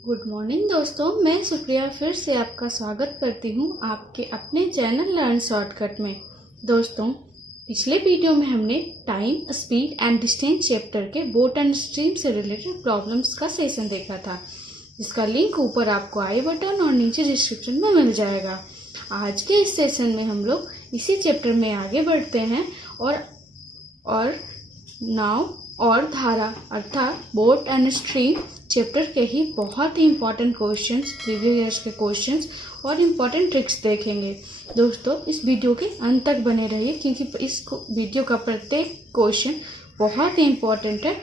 Good morning दोस्तों, मैं सुप्रिया फिर से आपका स्वागत करती हूँ आपके अपने चैनल लर्न शॉर्टकट में। दोस्तों, पिछले वीडियो में हमने time, speed and distance chapter के बोट एंड स्ट्रीम से रिलेटेड प्रॉब्लम्स का सेशन देखा था, जिसका लिंक ऊपर आपको आई बटन और नीचे डिस्क्रिप्शन में मिल जाएगा। आज के इस सेशन में हम लोग इसी चैप्टर में आगे बढ़ते हैं और नाव और धारा अर्थात बोट एंड स्ट्रीम चैप्टर के ही बहुत ही इम्पोर्टेंट क्वेश्चंस, प्रीवियस ईयर्स के क्वेश्चंस और इम्पोर्टेंट ट्रिक्स देखेंगे। दोस्तों, इस वीडियो के अंत तक बने रहिए क्योंकि इस वीडियो का प्रत्येक क्वेश्चन बहुत ही इम्पोर्टेंट है।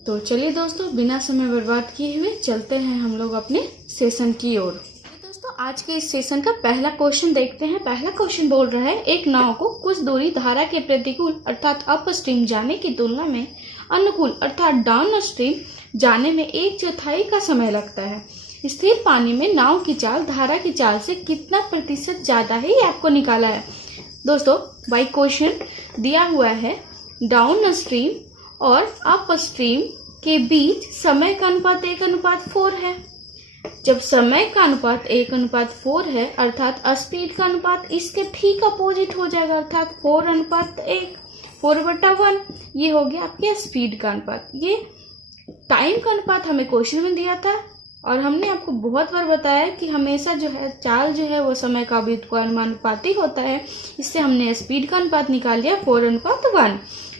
तो चलिए दोस्तों, बिना समय बर्बाद किए हुए चलते हैं हम लोग अपने सेशन की ओर। दोस्तों, आज के इस सेशन का पहला क्वेश्चन देखते हैं। पहला क्वेश्चन बोल रहा है, एक नाव को कुछ दूरी धारा के प्रतिकूल अर्थात अप स्ट्रीम जाने की तुलना में अनुकूल अर्थात डाउन स्ट्रीम जाने में 1/4 का समय लगता है। स्थिर पानी में नाव की चाल धारा की चाल से कितना प्रतिशत ज्यादा है, ये आपको निकाला है। दोस्तों, बाई क्वेश्चन दिया हुआ है डाउन स्ट्रीम और अप स्ट्रीम के बीच समय का अनुपात 1:4 है। जब समय का अनुपात 1:4 है अर्थात स्पीड का अनुपात इसके ठीक अपोजिट हो जाएगा अर्थात 4:1, 4/1। ये हो गया आपके स्पीड का अनुपात। ये टाइम का अनुपात हमें क्वेश्चन में दिया था और हमने आपको बहुत बार बताया कि हमेशा जो है चाल जो है वो समय का व्युत्क्रमानुपाती होता है। इससे हमने स्पीड का अनुपात निकाल लिया 4:1।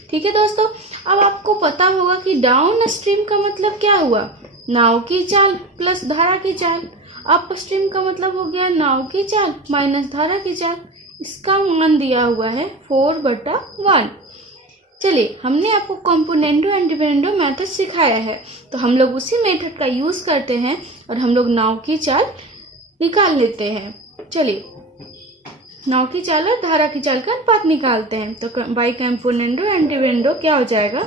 ठीक है दोस्तों, अब आपको पता होगा कि डाउन स्ट्रीम का मतलब क्या हुआ, नाव की चाल प्लस धारा की चाल। अप स्ट्रीम का मतलब हो गया नाव की चाल माइनस धारा की चाल। इसका मान दिया हुआ है 4/1। चलिए, हमने आपको कंपोनेंडो एंड डिविडेंडो मेथड सिखाया है, तो हम लोग उसी मेथड का यूज करते हैं और हम लोग नाव की चाल निकाल लेते हैं। चलिए, नाव की चाल और धारा की चाल का अनुपात निकालते हैं। तो बाई कंपोनेंडो एंड डिविडेंडो क्या हो जाएगा,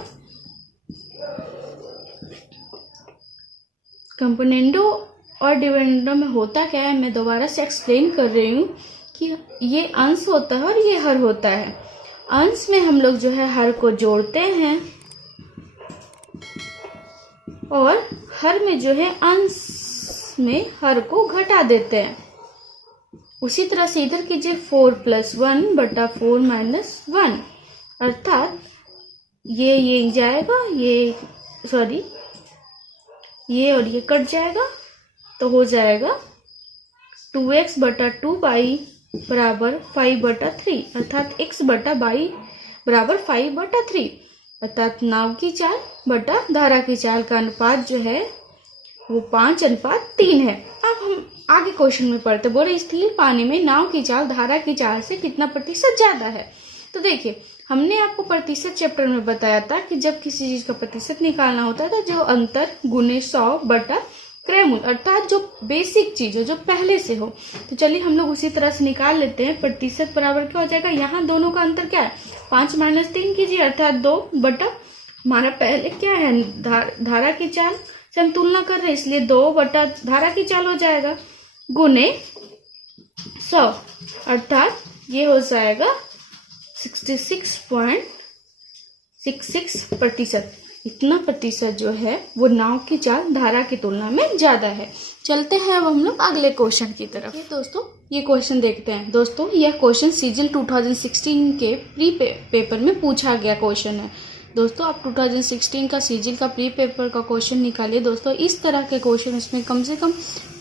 कंपोनेंडो और डिविडेंडो में होता क्या है, मैं दोबारा से एक्सप्लेन कर रही हूँ कि ये अंश होता है और ये हर होता है। अंश में हम लोग जो है हर को जोड़ते हैं और हर में जो है अंश में हर को घटा देते हैं। उसी तरह से इधर कीजिए 4+1/4 - 1 अर्थात ये जाएगा, ये और ये कट जाएगा तो हो जाएगा 2x/2y बराबर 5/3 अर्थात x/y बराबर 5/3 अर्थात नाव की चाल बटा धारा की चाल का अनुपात जो है वो 5:3 है। अब हम आगे क्वेश्चन में पढ़ते, बोले स्थिर पानी में नाव की चाल धारा की चाल से कितना प्रतिशत ज्यादा है। तो देखिए, हमने आपको प्रतिशत चैप्टर में बताया था कि जब किसी चीज का प्रतिशत निकालना होता है तो जो अंतर गुने 100 बटा क्रयमूल अर्थात जो बेसिक चीज हो, जो पहले से हो। तो चलिए हम लोग उसी तरह से निकाल लेते हैं। प्रतिशत बराबर क्या हो जाएगा, यहाँ दोनों का अंतर क्या है, 5 - 3 कीजिए अर्थात 2 बटा हमारा पहले क्या है धारा की चाल से हम तुलना कर रहे हैं, इसलिए 2 बटा धारा की चाल हो जाएगा गुने 100 अर्थात ये हो जाएगा 66.66%। इतना प्रतिशत जो है वो नाव की चाल धारा की तुलना में ज्यादा है। चलते हैं अब हम लोग अगले क्वेश्चन की तरफ। दोस्तों, ये क्वेश्चन देखते हैं। दोस्तों, यह क्वेश्चन सीजीएल 2016 के प्री पेपर में पूछा गया क्वेश्चन है। दोस्तों, आप 2016 का सीजीएल का प्री पेपर का क्वेश्चन निकालिए। दोस्तों, इस तरह के क्वेश्चन इसमें कम से कम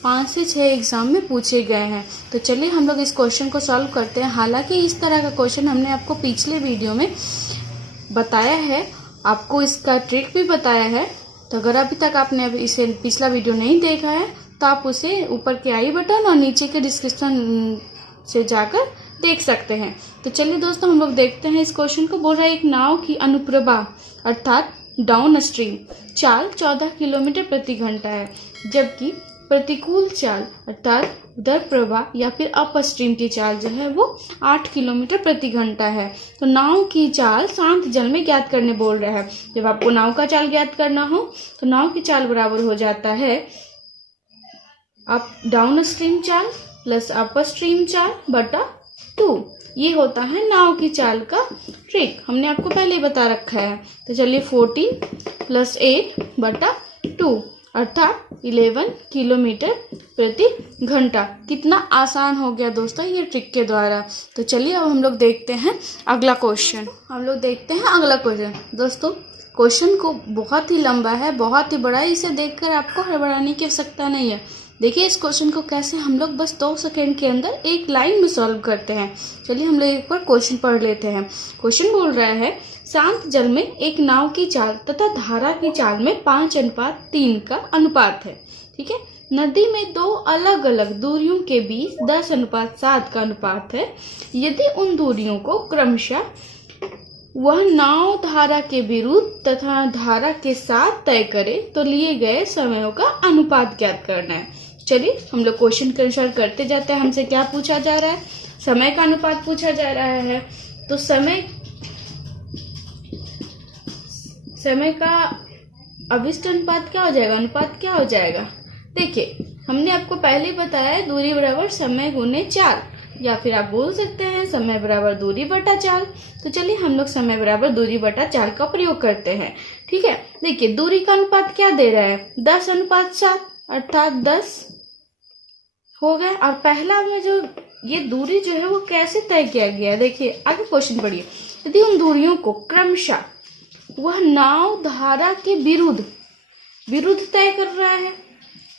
5 से 6 एग्जाम में पूछे गए हैं। तो चलिए हम लोग इस क्वेश्चन को सॉल्व करते हैं। हालांकि इस तरह का क्वेश्चन हमने आपको पिछले वीडियो में बताया है, आपको इसका ट्रिक भी बताया है। तो अगर अभी तक आपने इसे पिछला वीडियो नहीं देखा है तो आप उसे ऊपर के आई बटन और नीचे के डिस्क्रिप्शन से जाकर देख सकते हैं। तो चलिए दोस्तों, हम लोग देखते हैं इस क्वेश्चन को। बोल रहा है एक नाव की अनुप्रवाह अर्थात डाउन स्ट्रीम चाल 14 किलोमीटर प्रति घंटा है, जबकि प्रतिकूल चाल अर्थात उधर प्रवाह या फिर अप स्ट्रीम की चाल जो है वो 8 किलोमीटर प्रति घंटा है। तो नाव की चाल शांत जल में ज्ञात करने बोल रहा है। जब आपको नाव का चाल ज्ञात करना हो तो नाव की चाल बराबर हो जाता है अप डाउन स्ट्रीम चाल प्लस अप स्ट्रीम चाल बटा 2। ये होता है नाव की चाल का ट्रिक, हमने आपको पहले ही बता रखा है। तो चलिए 14 + 8/2 अर्थात 11 किलोमीटर प्रति घंटा। कितना आसान हो गया दोस्तों ये ट्रिक के द्वारा। तो चलिए अब हम लोग देखते हैं अगला क्वेश्चन। दोस्तों क्वेश्चन को बहुत ही लंबा है, बहुत ही बड़ा है, इसे देखकर आपको हड़बड़ाने की आवश्यकता नहीं है। देखिए इस क्वेश्चन को कैसे हम लोग बस 2 सेकंड के अंदर एक लाइन में सॉल्व करते हैं। चलिए हम लोग एक बार क्वेश्चन पढ़ लेते हैं। क्वेश्चन बोल रहा है, शांत जल में एक नाव की चाल तथा धारा की चाल में 5:3 का अनुपात है। ठीक है, नदी में 2 अलग अलग दूरियों के बीच 10:7 का अनुपात है। यदि उन दूरियों को क्रमशः वह नाव धारा के विरुद्ध तथा धारा के साथ तय करे तो लिए गए समयों का अनुपात ज्ञात करना है। चलिए हम लोग क्वेश्चन के अनुसार करते जाते हैं। हमसे क्या पूछा जा रहा है? समय का अनुपात पूछा जा रहा है। तो समय का अभिष्ट अनुपात क्या हो जाएगा, अनुपात क्या हो जाएगा? देखिए हमने आपको पहले ही बताया है, दूरी बराबर समय गुने 4, या फिर आप बोल सकते हैं समय बराबर दूरी बटा 4। तो चलिए हम लोग समय बराबर दूरी बटा 4 का प्रयोग करते हैं। ठीक है, देखिए दूरी का अनुपात क्या दे रहा है? 10:7, अर्थात 10 हो गया। और पहला में जो ये दूरी जो है वो कैसे तय किया गया? देखिए आगे क्वेश्चन पढ़िए। यदि उन दूरियों को क्रमशः वह नाव धारा के विरुद्ध तय कर रहा है,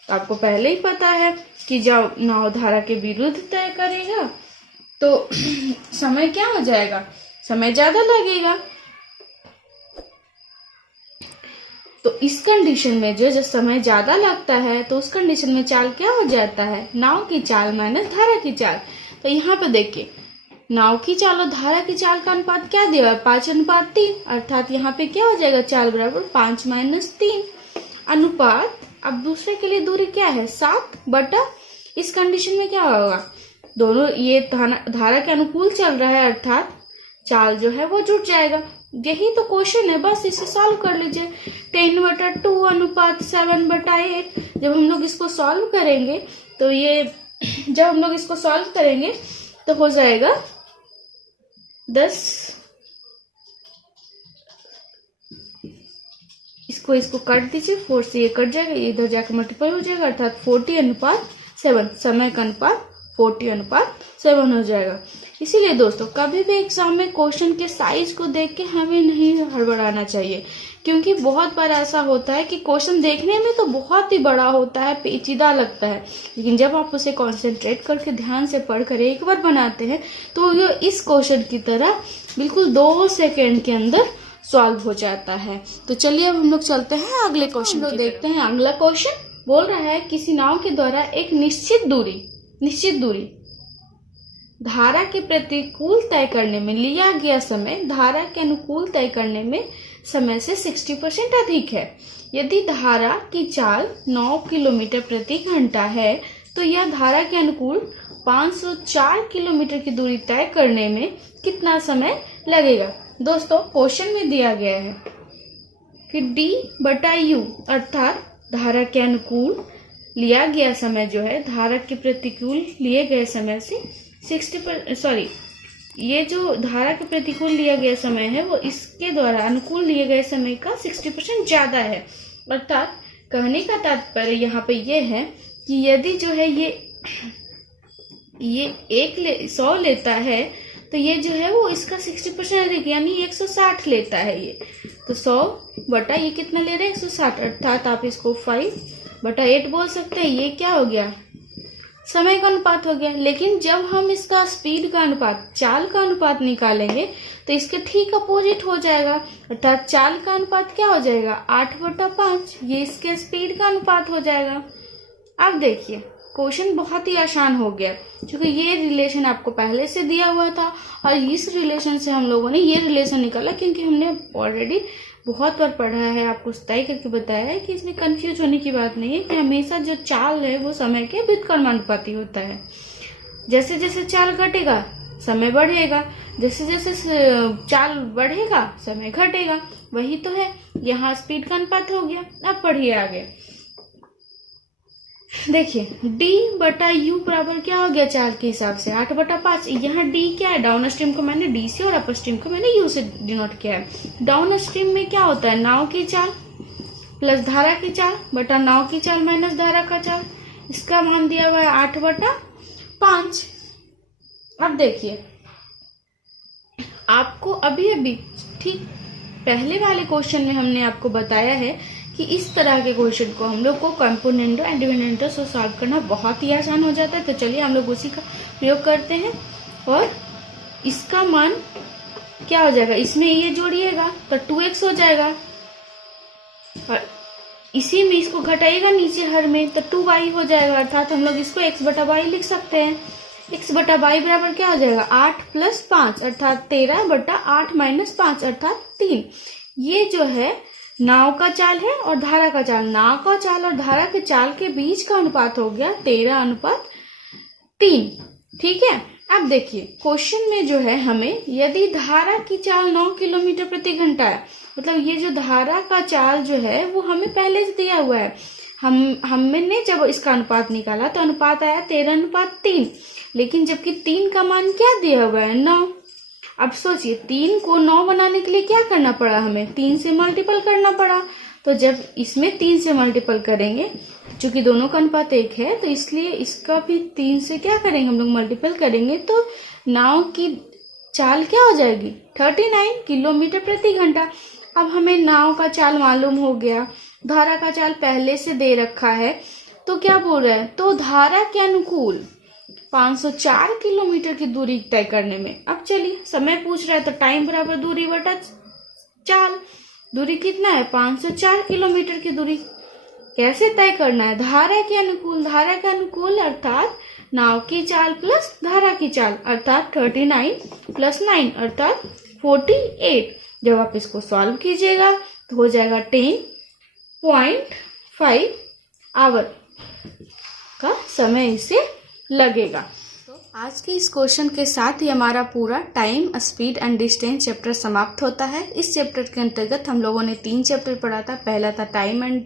तो आपको पहले ही पता है कि जब नाव धारा के विरुद्ध तय करेगा तो समय क्या हो जाएगा? समय ज्यादा लगेगा। तो इस कंडीशन में जो समय ज्यादा लगता है तो उस कंडीशन में चाल क्या हो जाता है? नाव की चाल माइनस धारा की चाल। तो यहाँ पे देखिए नाव की चाल और धारा की चाल का अनुपात क्या दिया है? 5:3, अर्थात यहाँ पे क्या हो जाएगा? चाल बराबर 5-3 अनुपात। अब दूसरे के लिए दूरी क्या है? 7 बटा, इस कंडीशन में क्या होगा? दोनों ये धारा के अनुकूल चल रहा है, अर्थात चाल जो है वो जुड़ जाएगा। यही तो क्वेश्चन है, बस इसे सॉल्व कर लीजिए। 10/2 अनुपात 7/8। जब हम लोग इसको सॉल्व करेंगे तो हो जाएगा 10। इसको काट दीजिए, 4 से ये कट जाएगा, इधर जाकर मल्टीप्लाई हो जाएगा, अर्थात 40:7। समय का अनुपात 40:7 हो जाएगा। इसीलिए दोस्तों कभी भी एग्जाम में क्वेश्चन के साइज को देख के हमें नहीं हड़बड़ाना चाहिए, क्योंकि बहुत बार ऐसा होता है कि क्वेश्चन देखने में तो बहुत ही बड़ा होता है, पेचीदा लगता है, लेकिन जब आप उसे कंसंट्रेट करके ध्यान से पढ़कर एक बार बनाते हैं तो ये इस क्वेश्चन की तरह बिल्कुल 2 सेकेंड के अंदर सॉल्व हो जाता है। तो चलिए अब हम लोग चलते हैं अगले क्वेश्चन को देखते हैं। अगला क्वेश्चन बोल रहा है, किसी नाव के द्वारा एक निश्चित दूरी धारा के प्रतिकूल तय करने में लिया गया समय धारा के अनुकूल तय करने में समय से 60% अधिक है। यदि धारा की चाल 9 किलोमीटर प्रति घंटा है तो यह धारा के अनुकूल 504 किलोमीटर की दूरी तय करने में कितना समय लगेगा? दोस्तों क्वेश्चन में दिया गया है कि D/U अर्थात धारा के अनुकूल लिया गया समय जो है धारा के प्रतिकूल लिए गए समय से ये जो धारा के प्रतिकूल लिया गया समय है वो इसके द्वारा अनुकूल लिए गए समय का 60% ज्यादा है। अर्थात कहने का तात्पर्य यहाँ पे ये है कि यदि जो है ये 100 लेता है तो ये जो है वो इसका 60% अधिक यानी 160 लेता है ये। तो 100 बटा ये कितना ले रहे हैं? 160, अर्थात आप इसको 5/8 बोल सकते हैं। ये क्या हो गया? समय का अनुपात हो गया। लेकिन जब हम इसका स्पीड का अनुपात, चाल का अनुपात निकालेंगे तो इसके ठीक अपोजिट हो जाएगा, अर्थात चाल का अनुपात क्या हो जाएगा? 8/5। ये इसके स्पीड का अनुपात हो जाएगा। अब देखिए क्वेश्चन बहुत ही आसान हो गया, क्योंकि ये रिलेशन आपको पहले से दिया हुआ था और इस रिलेशन से हम लोगों ने ये रिलेशन निकाला, क्योंकि हमने ऑलरेडी बहुत बार पढ़ा है, आपको तय करके बताया है कि इसमें कंफ्यूज होने की बात नहीं है कि हमेशा जो चाल है वो समय के व्युत्क्रमानुपाती होता है। जैसे जैसे चाल घटेगा समय बढ़ेगा, जैसे जैसे चाल बढ़ेगा समय घटेगा। वही तो है, यहाँ स्पीड का अनुपात हो गया। अब पढ़िए आगे, देखिए D/U बराबर क्या हो गया? चाल के हिसाब से 8/5। यहाँ D क्या है? डाउन स्ट्रीम को मैंने D से और अपर स्ट्रीम को मैंने U से डिनोट किया है। डाउन स्ट्रीम में क्या होता है? नाव की चाल, प्लस धारा की चाल बटा 9 की चाल माइनस धारा का चाल, इसका मान दिया हुआ है 8/5। अब देखिए आपको अभी ठीक पहले वाले क्वेश्चन में हमने आपको बताया है कि इस तरह के क्वेश्चन को हम लोग को कंपोनेंटो एंड डिविडेंडो से सॉल्व करना बहुत ही आसान हो जाता है। तो चलिए हम लोग उसी का प्रयोग करते हैं और इसका मान क्या हो जाएगा, इसमें ये जोड़िएगा तो 2x हो जाएगा और इसी में इसको घटाइएगा नीचे हर में तो 2y हो जाएगा, अर्थात हम लोग इसको x/y लिख सकते हैं। x/y बराबर क्या हो जाएगा 8 + 5 अर्थात 13/8 - 5 अर्थात 3। ये जो है नाव का चाल है और धारा का चाल, नाव का चाल और धारा के चाल के बीच का अनुपात हो गया 13/3। ठीक है। अब देखिए क्वेश्चन में जो है हमें यदि धारा की चाल 9 किलोमीटर प्रति घंटा है, मतलब ये जो धारा का चाल जो है वो हमें पहले से दिया हुआ है। हमने जब इसका अनुपात निकाला तो अनुपात आया 13/3, लेकिन जबकि 3 का मान क्या दिया हुआ है 9। अब सोचिए 3 को 9 बनाने के लिए क्या करना पड़ा, हमें 3 से मल्टीपल करना पड़ा। तो जब इसमें 3 से मल्टीपल करेंगे, चूंकि दोनों का अनुपात 1 है तो इसलिए इसका भी 3 से क्या करेंगे हम लोग मल्टीपल करेंगे, तो नाव की चाल क्या हो जाएगी 39 किलोमीटर प्रति घंटा। अब हमें नाव का चाल मालूम हो गया, धारा का चाल पहले से दे रखा है, तो क्या बोल रहा है, तो धारा के अनुकूल 504 किलोमीटर की दूरी तय करने में। अब चलिए समय पूछ रहा है तो टाइम बराबर दूरी बटा चाल, दूरी कितना है 504 किलोमीटर की दूरी कैसे तय करना है, धारा के अनुकूल, धारा के अनुकूल अर्थात नाव की चाल प्लस धारा की चाल अर्थात 39 + 9 अर्थात 48। जब आप इसको सॉल्व कीजिएगा तो हो जाएगा 10.5 आवर का समय इसे लगेगा। तो आज के इस क्वेश्चन के साथ ही हमारा पूरा time, speed and distance chapter समाप्त होता है। इस चैप्टर के अंतर्गत हम लोगों ने 3 चैप्टर पढ़ा था। पहला था टाइम एंड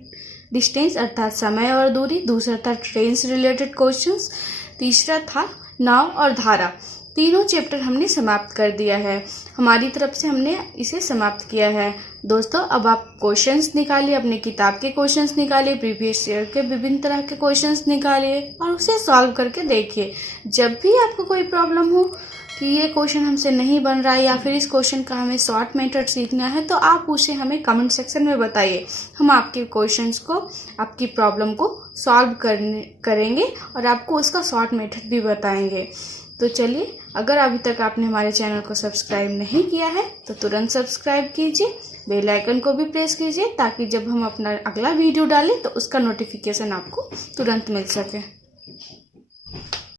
डिस्टेंस अर्थात समय और दूरी, दूसरा था ट्रेन से रिलेटेड क्वेश्चंस, तीसरा था नाव और धारा। तीनों चैप्टर हमने समाप्त कर दिया है, हमारी तरफ से हमने इसे समाप्त किया है। दोस्तों अब आप क्वेश्चंस निकालिए, अपने किताब के क्वेश्चंस निकालिए, प्रीवियस ईयर के विभिन्न तरह के क्वेश्चंस निकालिए और उसे सॉल्व करके देखिए। जब भी आपको कोई प्रॉब्लम हो कि ये क्वेश्चन हमसे नहीं बन रहा है या फिर इस क्वेश्चन का हमें शॉर्ट मेथड सीखना है, तो आप उसे हमें कमेंट सेक्शन में बताइए। हम आपके क्वेश्चंस को, आपकी प्रॉब्लम को सॉल्व करेंगे और आपको उसका शॉर्ट मेथड भी बताएंगे। तो चलिए, अगर अभी तक आपने हमारे चैनल को सब्सक्राइब नहीं किया है तो तुरंत सब्सक्राइब कीजिए, बेल आइकन को भी प्रेस कीजिए ताकि जब हम अपना अगला वीडियो डालें तो उसका नोटिफिकेशन आपको तुरंत मिल सके।